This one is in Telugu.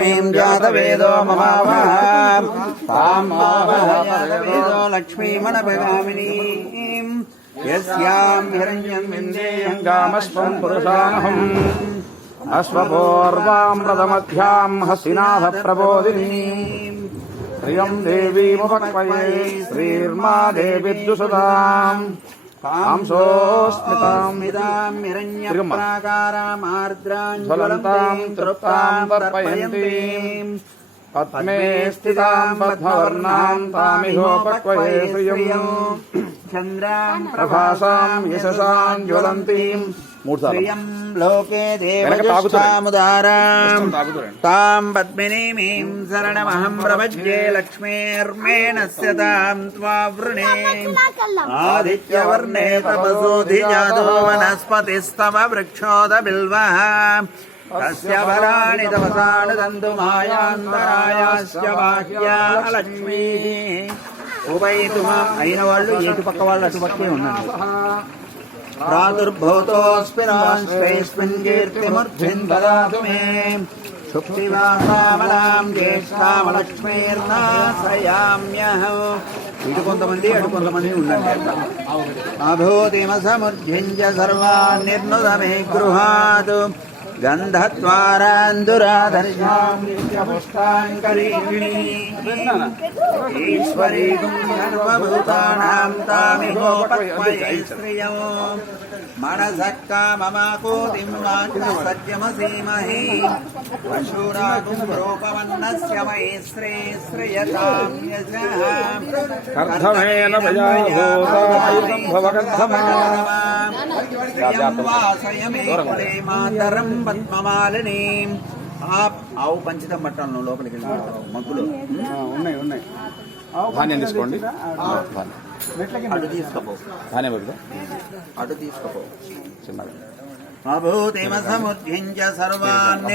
जातवेदो ममावह ताम् आवह जातवेदो लक्ष्मीमनभगामिनीं यस्यां हिरण्यं विन्देयं गामस्त्वं पुरुषानहम् अश्वपूर्वां प्रथमध्यां हस्तिनाथ प्रबोधिनीं श्रियं देवीमुपक्वये श्रीर्मा देवीर्जुषदाम् कांसोस्मितां हिरण्यप्राकारामार्द्रां ज्वलन्तां तृप्तां तर्पयन्तीं पद्मे स्थितां पद्मवर्णां तामिहोपक्वये श्रियं चन्द्रां प्रभासां यशसां ज्वलन्तीं श्रियं लोके देवजुष्टामुदारां तां पद्मिनीं शरणमहं प्रपद्ये लक्ष्मीर्मेणस्य तां त्वावृणे आदित्यवर्णे तपसोऽधिजातो वनस्पतिस्तव वृक्षोदबिल्वः तस्य फलानि तपसानुदन्तु मायान्तरायास्य बाह्या लक्ष्मी उभयितुमा అయిన వాళ్ళు ఇటు పక్క వాళ్ళు అటు పక్కే ఉన్నారు प्रादुर्भूतोऽस्मिन् कीर्तिमूर्तिम् ददातु मे शुक्तिवासामलां ज्येष्ठामलक्ष्मीर्नाश्रयाम्यहम् ఇటు కొంతమంది అటు కొంతమంది ఉండండి అభూతిమసముర్జించ సర్వాన్ నిర్నుద మే గృహాత్ గంధద్వారాందురాధర్యాం నిత్యపుష్టాంకరీణి ఈశ్వరీం సర్వభూతానాం తామిహోపక్వయే శ్రియం మనసః కామమాకూతిం వాక్సత్యమసీమహి అశూరాకుం రూపవన్నస్య మయే శ్రేయతాం యజః కర్ధమేన భయాభూతాయుధం భవగర్ధమాం వాసయమే కులే మాతరం పద్మమాలినీం ఆవు పంచితం పట్టాలను లోపలికి వెళ్ళి మగ్గులు ఉన్నాయి ఉన్నాయి ధాన్యం తీసుకోండి అటు తీసుకపో ధాన్యం అటు తీసుకపో చిన్నగా అభూతిమ సముద్ధించ సర్వాన్ని